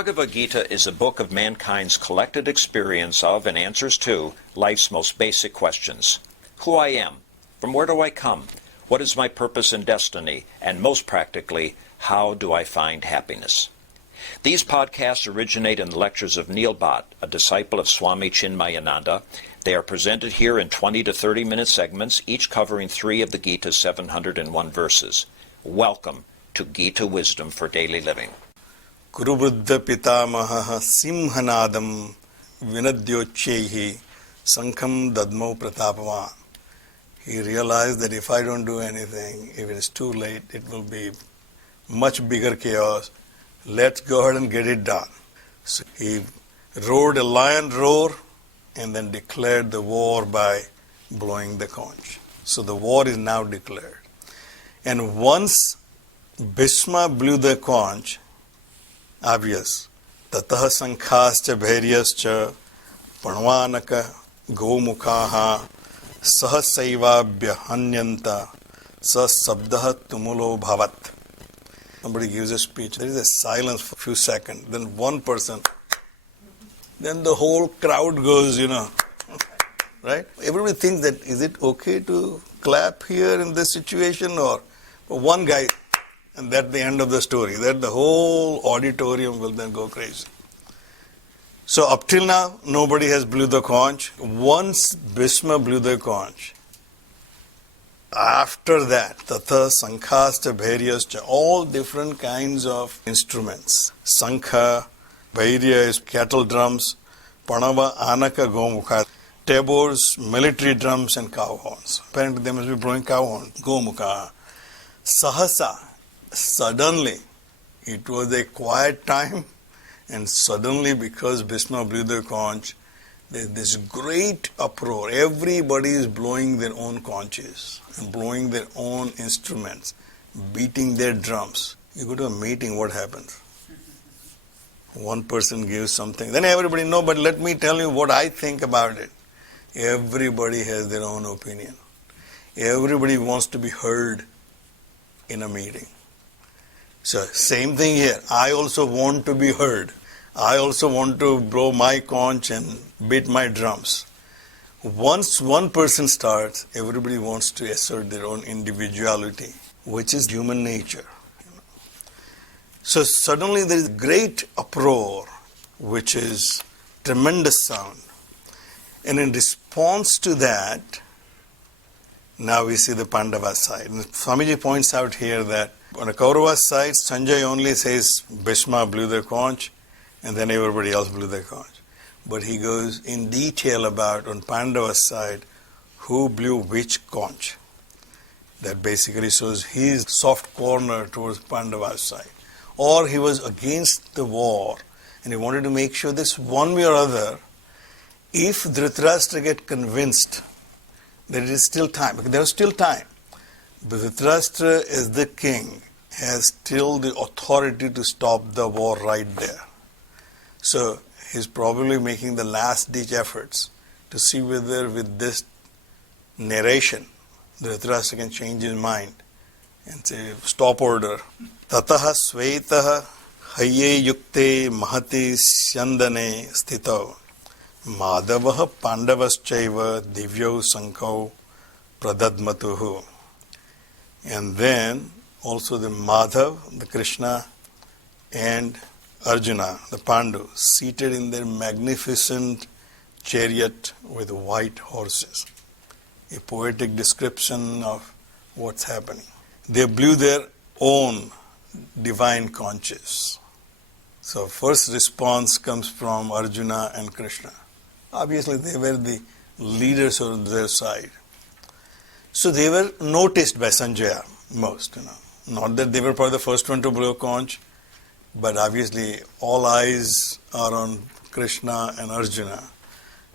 Bhagavad Gita is a book of mankind's collected experience of and answers to life's most basic questions. Who I am, from where do I come, what is my purpose and destiny, and most practically, how do I find happiness? These podcasts originate in the lectures of Neil Bhatt, a disciple of Swami Chinmayananda. They are presented here in 20 to 30-minute segments, each covering 3 of the Gita's 701 verses. Welcome to Gita Wisdom for Daily Living. Kurubuddha pitamaha simhanadam vinadyochehi sankham dadmo pratapava. He realized that if I don't do anything, if it is too late, it will be much bigger chaos. Let's go ahead and get it done. So he roared a lion roar and then declared the war by blowing the conch. So the war is now declared. And once Bhisma blew the conch, obvious, tatah sankhascha bhairyascha panvanaka gomukhaha sahasaivaabhya hanyanta sa sabdah tumulo bhavat. Somebody gives a speech, there is a silence for a few seconds, then one person, then the whole crowd goes, right? Everybody thinks that, is it okay to clap here in this situation, or one guy, and that's the end of the story. That the whole auditorium will then go crazy. So up till now, nobody has blew the conch. Once Bhisma blew the conch, after that, tatha, sankhasta, bhairyascha, all different kinds of instruments. Sankha, bhairya is cattle drums, Pandava, anaka, gomukha, tabors, military drums and cow horns. Apparently they must be blowing cow horns. Gomukha. Sahasa, suddenly, it was a quiet time, and suddenly, because Bhisma blew the conch, there's this great uproar. Everybody is blowing their own conches and blowing their own instruments, beating their drums. You go to a meeting, what happens? One person gives something, then everybody, no, but let me tell you what I think about it. Everybody has their own opinion. Everybody wants to be heard in a meeting. So same thing here. I also want to be heard. I also want to blow my conch and beat my drums. Once one person starts, everybody wants to assert their own individuality, which is human nature. So suddenly there is great uproar, which is tremendous sound. And in response to that, now we see the Pandava side. And Swamiji points out here that on the Kauravas side, Sanjay only says Bhisma blew the conch, and then everybody else blew the conch. But he goes in detail about, on Pandava's side, who blew which conch. That basically shows his soft corner towards Pandava's side. Or he was against the war, and he wanted to make sure this one way or other, if Dhritarashtra get convinced that it is still time, because there was still time. Dhritarashtra as the king has still the authority to stop the war right there. So he's probably making the last ditch efforts to see whether with this narration Dhritarashtra can change his mind and say, stop order. Tataha sveitaha hayye yukte mahati syandane sthito madavaha pandavaschaiva divyo sankho pradadmatuhu. And then also the Madhav, the Krishna, and Arjuna, the Pandu, seated in their magnificent chariot with white horses. A poetic description of what's happening. They blew their own divine conches. So first response comes from Arjuna and Krishna. Obviously they were the leaders of their side. So they were noticed by Sanjaya most, Not that they were probably the first one to blow conch, but obviously all eyes are on Krishna and Arjuna,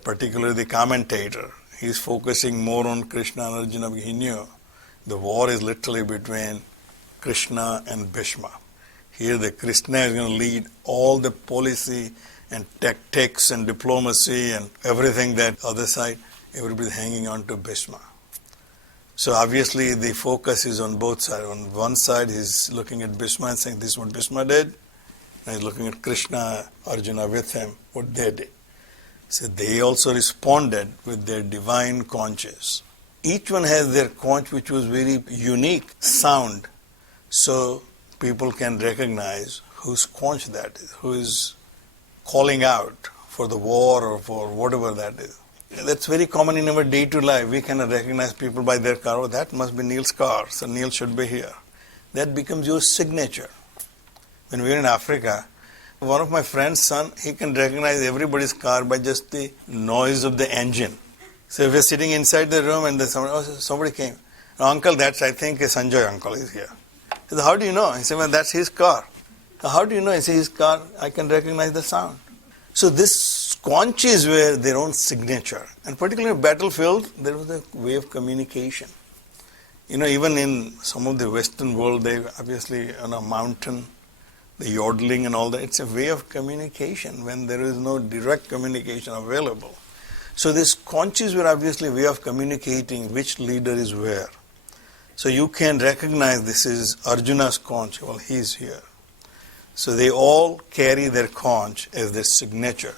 particularly the commentator. He's focusing more on Krishna and Arjuna because he knew the war is literally between Krishna and Bhisma. Here the Krishna is going to lead all the policy and tactics and diplomacy and everything that other side, everybody's hanging on to Bhisma. So obviously the focus is on both sides. On one side he's looking at Bhisma and saying this is what Bhisma did, And he's looking at Krishna, Arjuna with him, what they did. So they also responded with their divine conches. Each one has their conch, which was very unique sound, so people can recognize whose conch that is, who is calling out for the war or for whatever that is. That's very common in our day-to-day life. We cannot recognize people by their car. Oh, that must be Neil's car, so Neil should be here. That becomes your signature. When we were in Africa, one of my friend's son, he can recognize everybody's car by just the noise of the engine. So if we're sitting inside the room and somebody came, uncle, that's I think Sanjay uncle is here. He said, how do you know? He said, well, that's his car. How do you know? He said, his car, I can recognize the sound. So this conches were their own signature. And particularly in battlefield, there was a way of communication. Even in some of the Western world, they obviously on a mountain, the yodeling and all that, it's a way of communication when there is no direct communication available. So these conches were obviously a way of communicating which leader is where. So you can recognize this is Arjuna's conch, well, he's here. So they all carry their conch as their signature.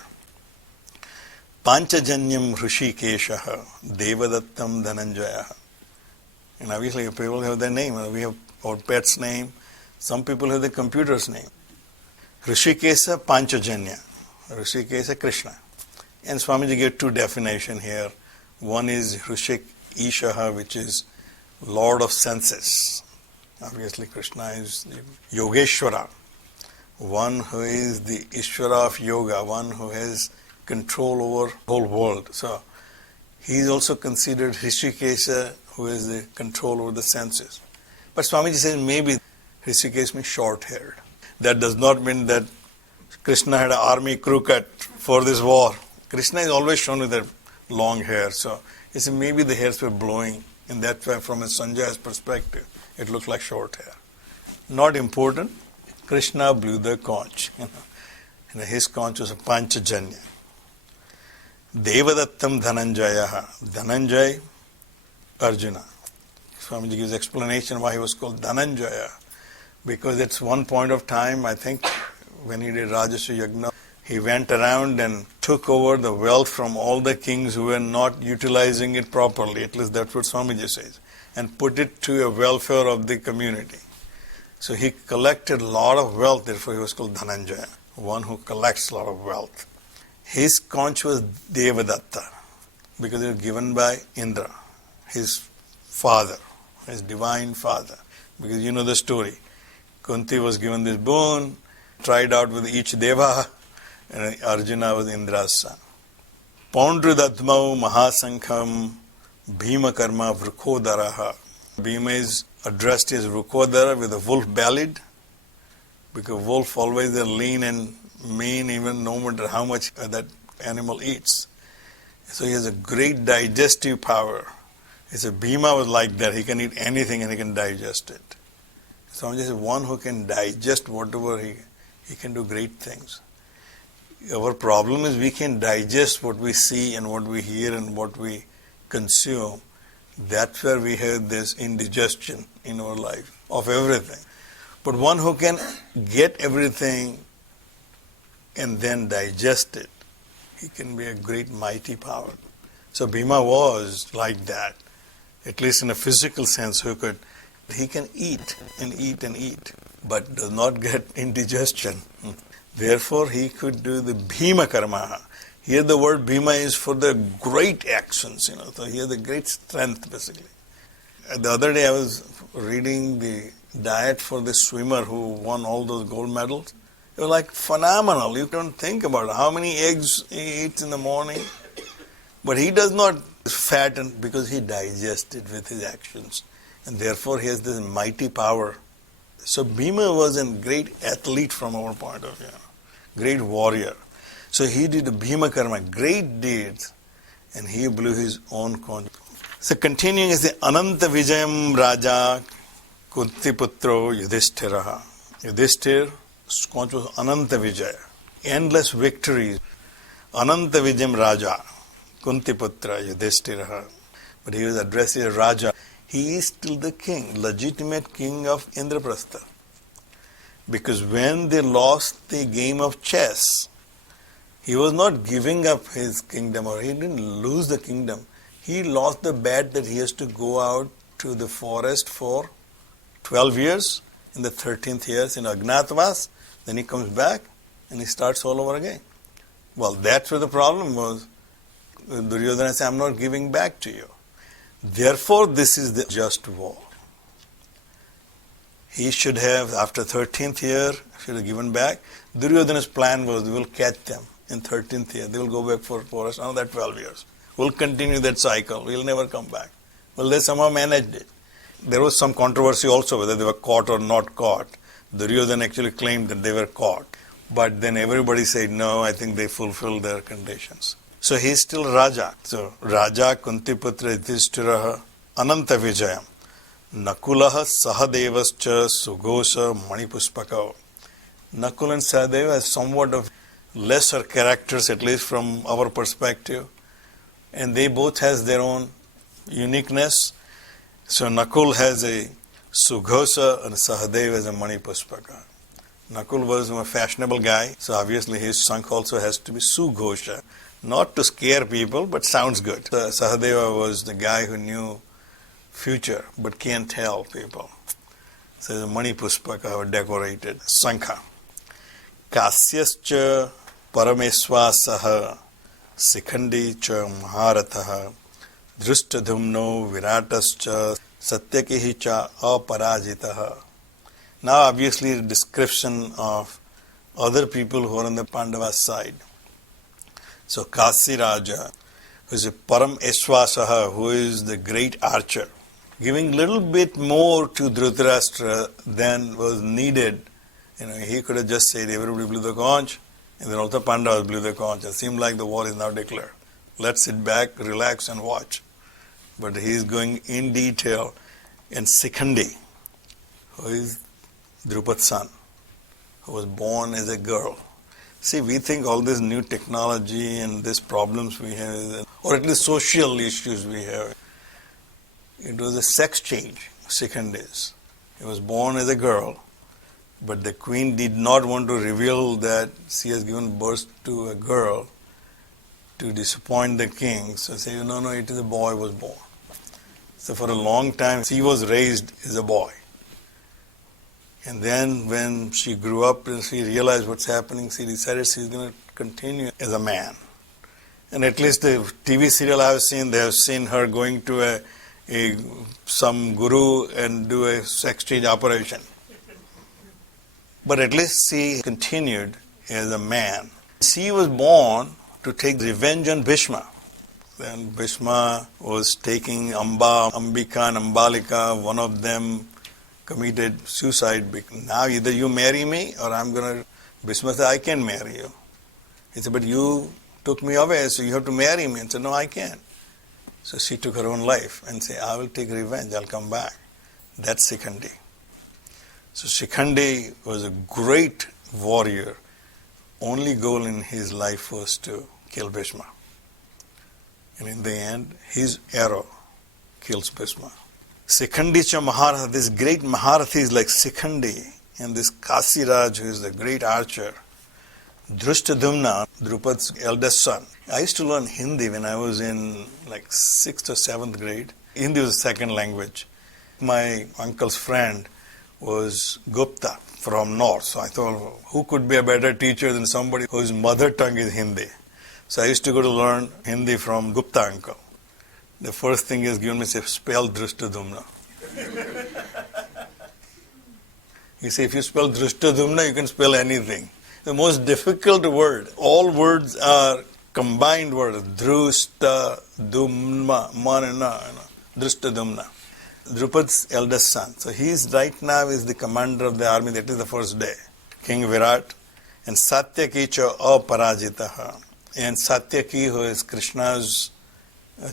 Panchajanyam Hrishikeshaha Devadattam Dhananjayaha. And obviously people have their name. We have our pet's name. Some people have the computer's name. Hrishikesha Panchajanya. Hrishikesha Krishna. And Swamiji gave two definitions here. One is Hrishik Ishaha, which is Lord of senses. Obviously Krishna is the Yogeshwara. One who is the Ishvara of yoga, one who has control over the whole world. So he is also considered Hrishikesha, who has the control over the senses. But Swamiji says maybe Hrishikesh means short-haired. That does not mean that Krishna had an army crew cut for this war. Krishna is always shown with their long hair. So he said maybe the hairs were blowing, and that's why from a Sanjaya's perspective, it looked like short hair. Not important. Krishna blew the conch. His conch was a Panchajanya. Devadattam Dhananjayaha. Dhananjay, Arjuna. Swamiji gives explanation why he was called Dhananjaya. Because at one point of time, I think, when he did Rajasya Yagna, he went around and took over the wealth from all the kings who were not utilizing it properly. At least that's what Swamiji says. And put it to a welfare of the community. So he collected a lot of wealth, therefore he was called Dhananjaya, one who collects a lot of wealth. His conch was Devadatta, because it was given by Indra, his father, his divine father. Because you know the story. Kunti was given this boon, tried out with each deva, and Arjuna was Indra's son. Paundridatmau Mahasankham Bhima Karma Vrukhodaraha. Bhima is addressed as Vrukhodara with a wolf bellied, because wolf always are lean and mean, even no matter how much that animal eats. So he has a great digestive power. It's a Bhima was like that. He can eat anything and he can digest it. So just one who can digest whatever he can do great things. Our problem is we can digest what we see and what we hear and what we consume. That's where we have this indigestion in our life of everything. But one who can get everything and then digest it, he can be a great mighty power. So Bhima was like that, at least in a physical sense. He can eat and eat and eat, but does not get indigestion. Therefore, he could do the Bhima Karma. Here the word Bhima is for the great actions, So he has the great strength, basically. The other day I was reading the diet for the swimmer who won all those gold medals. It was like phenomenal. You don't think about it. How many eggs he eats in the morning. But he does not fatten because he digests it with his actions. And therefore he has this mighty power. So Bhima was a great athlete from our point of view. Great warrior. So he did a Bhima Karma, great deeds. And he blew his own conch. So continuing is the Ananta Vijayam Raja Kuntiputro Yudhishthiraha. Yudhishthir's conch was Ananta Vijaya. Endless victories. Ananta Vijayam Raja Kuntiputra Yudhishthiraha. But he was addressed as Raja. He is still the king, legitimate king of Indraprastha. Because when they lost the game of chess, he was not giving up his kingdom, or he didn't lose the kingdom. He lost the bet that he has to go out to the forest for 12 years. In the 13th year in Agnatavas, then he comes back and he starts all over again. Well, that's where the problem was. Duryodhana said, I'm not giving back to you. Therefore, this is the just war. He should have, after 13th year, should have given back. Duryodhana's plan was, we will catch them in 13th year. They will go back for forest another 12 years. We'll continue that cycle. We'll never come back. Well, they somehow managed it. There was some controversy also whether they were caught or not caught. Duryodhana actually claimed that they were caught. But then everybody said, no, I think they fulfilled their conditions. So he's still Raja. So Raja Kuntiputra Yudhishthiraha Ananta Vijayam Nakulaha Sahadevascha Sughosa Manipuspaka. Nakul and Sahadeva are somewhat of lesser characters, at least from our perspective. And they both has their own uniqueness. So Nakul has a Sughosa and Sahadeva has a Manipuspaka. Nakul was a fashionable guy, so obviously his Sankh also has to be Sughosha. Not to scare people, but sounds good. Sahadeva was the guy who knew future, but can't tell people. So the Manipuspaka were decorated. Sankha. Kasyascha Parameswasaha Sikhandi cha Maharatha Drishtadhumno Viratascha Satyakihi cha Aparajitaha. Now obviously a description of other people who are on the Pandava side. So Kasi Raja, who is a Param Eswasaha, who is the great archer, giving little bit more to Dhritarashtra than was needed. He could have just said everybody blew the conch, and then also Pandavas blew the conch. It seemed like the war is now declared. Let's sit back, relax and watch. But he is going in detail. And Sikhandi, who is Drupad's son, who was born as a girl. See, we think all this new technology and these problems we have, or at least social issues we have, it was a sex change, Sikhandi's. He was born as a girl, but the queen did not want to reveal that she has given birth to a girl to disappoint the king. So say, no, it is a boy was born. So for a long time, she was raised as a boy. And then when she grew up and she realized what's happening, she decided she's going to continue as a man. And at least the TV serial I have seen, they have seen her going to some guru and do a sex change operation. But at least she continued as a man. She was born to take revenge on Bhisma. Then Bhisma was taking Ambika and Ambalika. One of them committed suicide. Now either you marry me or I'm going to... Bhisma said, I can't marry you. He said, but you took me away, so you have to marry me. And said, no, I can't. So she took her own life and said, I will take revenge, I'll come back. That's Sikhandi. So Sikhandi was a great warrior. Only goal in his life was to kill Bhisma. And in the end, his arrow kills Bhisma. Sikhandi cha Maharathi, this great Maharathi is like Sikhandi, and this Kasiraj, who is the great archer. Drishtadhumna, Drupad's eldest son. I used to learn Hindi when I was in 6th or 7th grade. Hindi was a second language. My uncle's friend was Gupta from North. So I thought, who could be a better teacher than somebody whose mother tongue is Hindi? So I used to go to learn Hindi from Gupta uncle. The first thing is given me, say, spell Drishtadhumna. He said, if you spell Drishtadhumna, you can spell anything. The most difficult word. All words are combined words. Drishtadhumna, manana, Drishtadhumna. Drupad's eldest son. So he is right now is the commander of the army. That is the first day. King Virat. And Satyaki cha aparajitaha. And Satyaki, who is Krishna's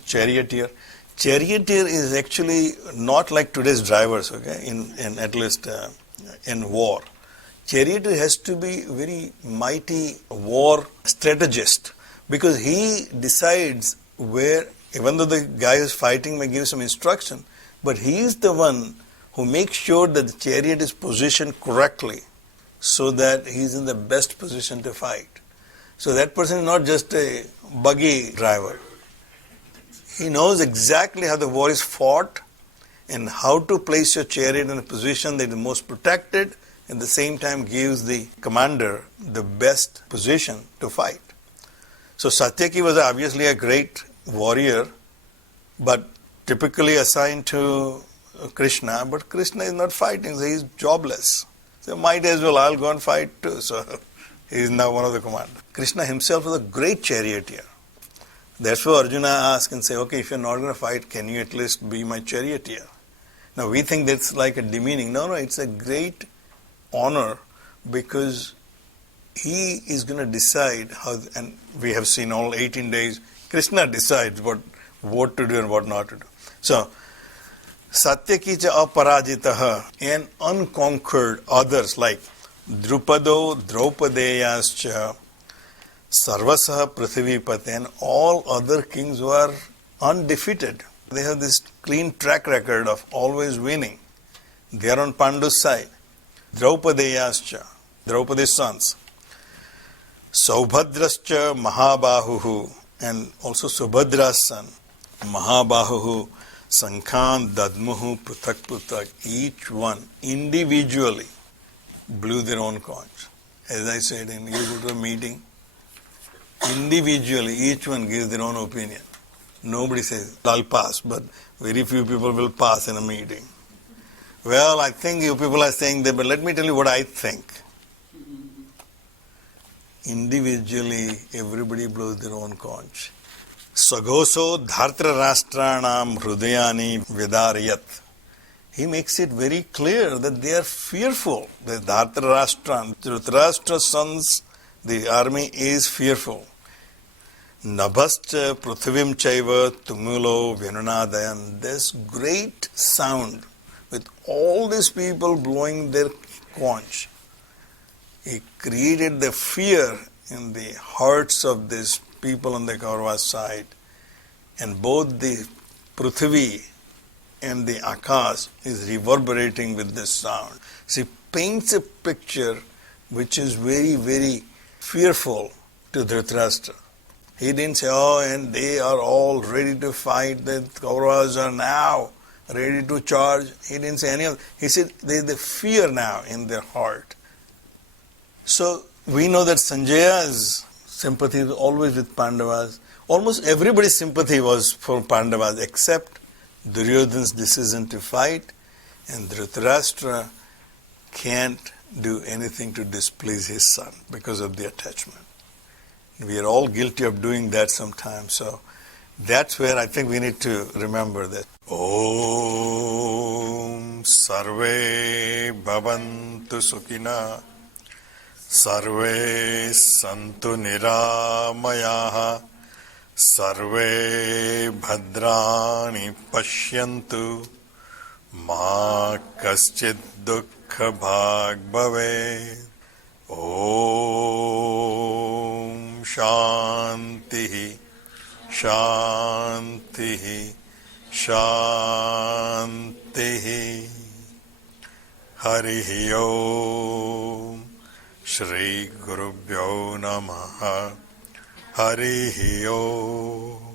charioteer. Charioteer is actually not like today's drivers, okay, in at least in war. Charioteer has to be very mighty war strategist, because he decides where, even though the guy who's fighting may give some instruction, but he is the one who makes sure that the chariot is positioned correctly so that he's in the best position to fight. So that person is not just a buggy driver. He knows exactly how the war is fought and how to place your chariot in a position that is most protected, and at the same time gives the commander the best position to fight. So Satyaki was obviously a great warrior, but typically assigned to Krishna, but Krishna is not fighting, so he is jobless. So might as well, I'll go and fight too. So he is now one of the commanders. Krishna himself was a great charioteer. That's why Arjuna asked and say, okay, if you're not going to fight, can you at least be my charioteer? Now we think that's like a demeaning. No, it's a great honor, because he is going to decide how, and we have seen all 18 days, Krishna decides what to do and what not to do. So, Satyaki cha aparajitaha, and unconquered others like Drupado, Draupadeyascha, Sarvasaha Prithivipate, and all other kings were undefeated. They have this clean track record of always winning. They are on Pandu's side. Draupadeyascha, Draupadi's sons. Saubhadrascha Mahabahuhu, and also Subhadra's son, Mahabahuhu, Sankhan Dadmuhu Putak Putak, each one individually blew their own conch. As I said, you go to a meeting, individually each one gives their own opinion. Nobody says, I'll pass, but very few people will pass in a meeting. Well, I think you people are saying that, but let me tell you what I think. Individually, everybody blows their own conch. Sagoso dhartra rastranam hrudayani vidarayat. He makes it very clear that they are fearful. The dhartra rastran, Dhritarashtra's sons, the army is fearful. Nabhascha prithivim chaiva tumulo vinunadayan. This great sound with all these people blowing their conch. He created the fear in the hearts of these people on the Kaurava side. And both the Prithvi and the Akash is reverberating with this sound. So he paints a picture which is very, very fearful to Dhritarashtra. He didn't say, and they are all ready to fight, the Kauravas are now ready to charge. He didn't say any of that. He said there is the fear now in their heart. So we know that Sanjaya's sympathy was always with Pandavas. Almost everybody's sympathy was for Pandavas except Duryodhana's decision to fight, and Dhritarashtra can't do anything to displease his son because of the attachment. We are all guilty of doing that sometimes. So that's where I think we need to remember that. Om Sarve Bhavantu Sukhina Sarve Santu Niramayaha Sarve Bhadrani Pashyantu Ma Kaschid Dukkha Bhag Bhave. Om Shanti Shanti Shanti. Hari Om. Shri Gurubhyo Namaha. Hari Om.